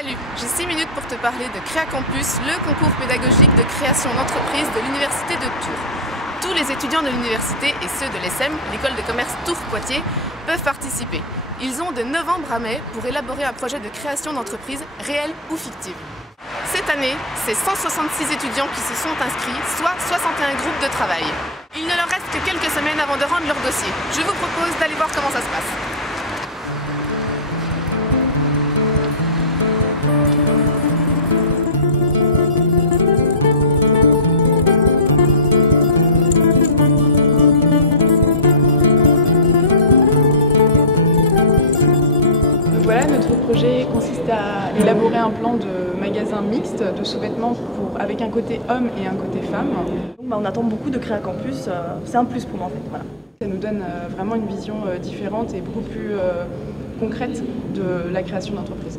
Salut, j'ai 6 minutes pour te parler de Créacampus, le concours pédagogique de création d'entreprise de l'Université de Tours. Tous les étudiants de l'université et ceux de l'ESSEM, l'école de commerce Tours-Poitiers, peuvent participer. Ils ont de novembre à mai pour élaborer un projet de création d'entreprise réel ou fictive. Cette année, c'est 166 étudiants qui se sont inscrits, soit 61 groupes de travail. Il ne leur reste que quelques semaines avant de rendre leur dossier. Je vous propose d'aller voir comment ça se passe. Voilà, notre projet consiste à élaborer un plan de magasin mixte de sous-vêtements avec un côté homme et un côté femme. Donc, on attend beaucoup de Créacampus, c'est un plus pour moi en fait. Voilà. Ça nous donne vraiment une vision différente et beaucoup plus concrète de la création d'entreprise.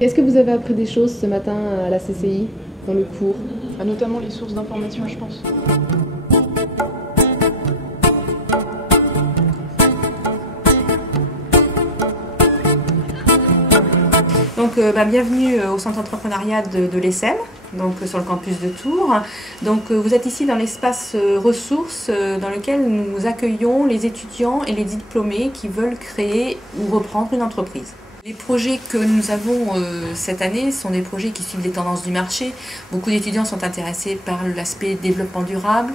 Est-ce que vous avez appris des choses ce matin à la CCI, dans le cours? Notamment les sources d'information, je pense. Donc, bienvenue au centre d'entrepreneuriat de l'ESSEM, donc sur le campus de Tours. Donc, vous êtes ici dans l'espace ressources dans lequel nous accueillons les étudiants et les diplômés qui veulent créer ou reprendre une entreprise. Les projets que nous avons cette année sont des projets qui suivent les tendances du marché. Beaucoup d'étudiants sont intéressés par l'aspect développement durable,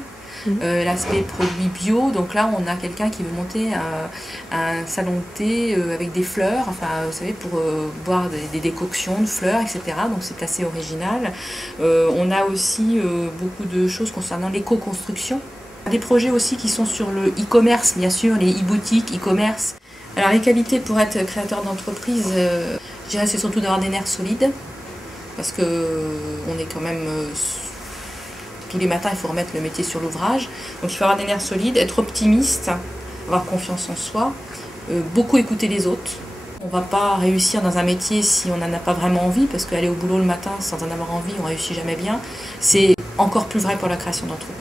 l'aspect produit bio. Donc là, on a quelqu'un qui veut monter un salon de thé avec des fleurs, enfin, vous savez, pour boire des décoctions de fleurs, etc. Donc c'est assez original. On a aussi beaucoup de choses concernant l'éco-construction. Des projets aussi qui sont sur le e-commerce, bien sûr, les e-boutiques, e-commerce. Alors les qualités pour être créateur d'entreprise, je dirais c'est surtout d'avoir des nerfs solides, parce que on est quand même tous les matins il faut remettre le métier sur l'ouvrage, donc il faut avoir des nerfs solides, être optimiste, avoir confiance en soi, beaucoup écouter les autres. On ne va pas réussir dans un métier si on n'en a pas vraiment envie, parce qu'aller au boulot le matin sans en avoir envie, on ne réussit jamais bien. C'est encore plus vrai pour la création d'entreprise.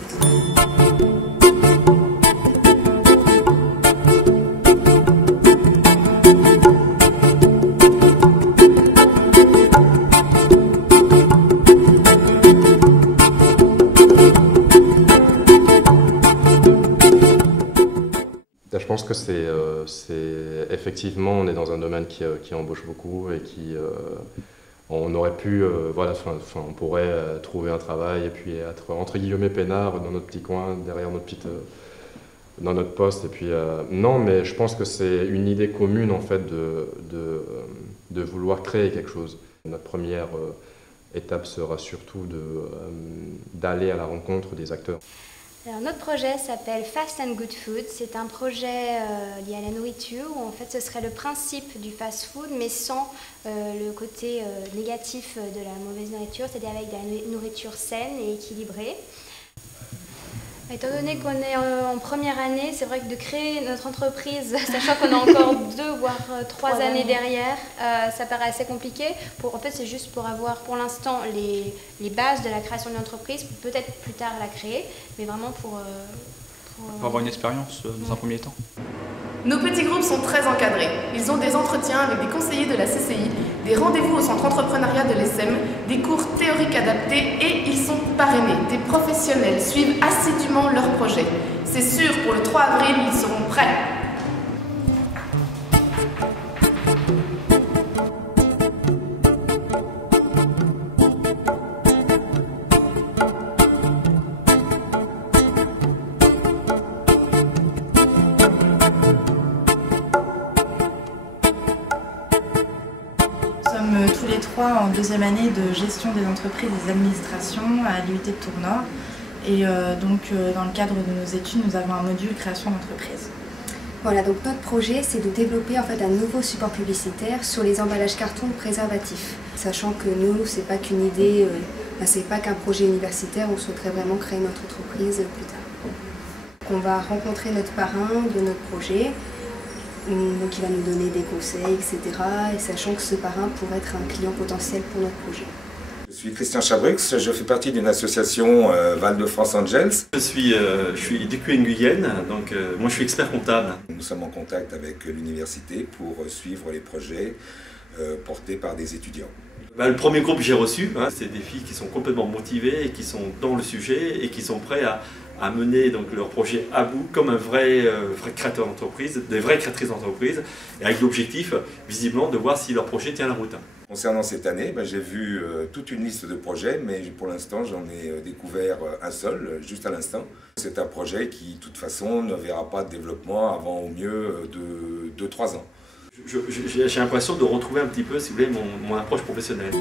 Je pense que c'est effectivement, on est dans un domaine qui embauche beaucoup et on aurait pu, voilà, on pourrait trouver un travail et puis être entre guillemets peinard dans notre petit coin, derrière dans notre poste. Et puis non, mais je pense que c'est une idée commune en fait de vouloir créer quelque chose. Notre première étape sera surtout d'aller à la rencontre des acteurs. Alors, notre projet s'appelle Fast and Good Food. C'est un projet lié à la nourriture où en fait ce serait le principe du fast food mais sans le côté négatif de la mauvaise nourriture, c'est-à-dire avec de la nourriture saine et équilibrée. Étant donné qu'on est en première année, c'est vrai que de créer notre entreprise, sachant qu'on a encore 2 voire 3 années derrière, ça paraît assez compliqué. En fait, c'est juste pour avoir pour l'instant les bases de la création d'une entreprise, peut-être plus tard la créer, mais vraiment pour avoir une expérience dans un premier temps. Nos petits groupes sont très encadrés. Ils ont des entretiens avec des conseillers de la CCI, des rendez-vous au centre entrepreneuriat de l'ESSEM, des cours théoriques adaptés et ils sont parrainés. Des professionnels suivent assidûment leurs projets. C'est sûr, pour le 3 avril, ils seront prêts. Nous sommes tous les 3 en 2e année de gestion des entreprises et des administrations à l'IUT de Tours-Nord. Et donc dans le cadre de nos études, nous avons un module création d'entreprise. Voilà, donc notre projet, c'est de développer en fait un nouveau support publicitaire sur les emballages carton de préservatifs. Sachant que nous, c'est pas qu'une idée, c'est pas qu'un projet universitaire, on souhaiterait vraiment créer notre entreprise plus tard. On va rencontrer notre parrain de notre projet. Donc il va nous donner des conseils, etc. Et sachant que ce parrain pourrait être un client potentiel pour notre projet. Je suis Christian Chabrux, je fais partie d'une association Val-de-France Angels. Je suis DQ Guyenne, donc moi je suis expert comptable. Nous sommes en contact avec l'université pour suivre les projets portés par des étudiants. Le premier groupe que j'ai reçu, c'est des filles qui sont complètement motivées et qui sont dans le sujet et qui sont prêts à mener donc, leur projet à bout comme un vrai créateur d'entreprise, des vraies créatrices d'entreprise, et avec l'objectif, visiblement, de voir si leur projet tient la route. Concernant cette année, j'ai vu toute une liste de projets, mais pour l'instant, j'en ai découvert un seul, juste à l'instant. C'est un projet qui, de toute façon, ne verra pas de développement avant au mieux de 2-3 ans. J'ai l'impression de retrouver un petit peu, si vous voulez, mon approche professionnelle.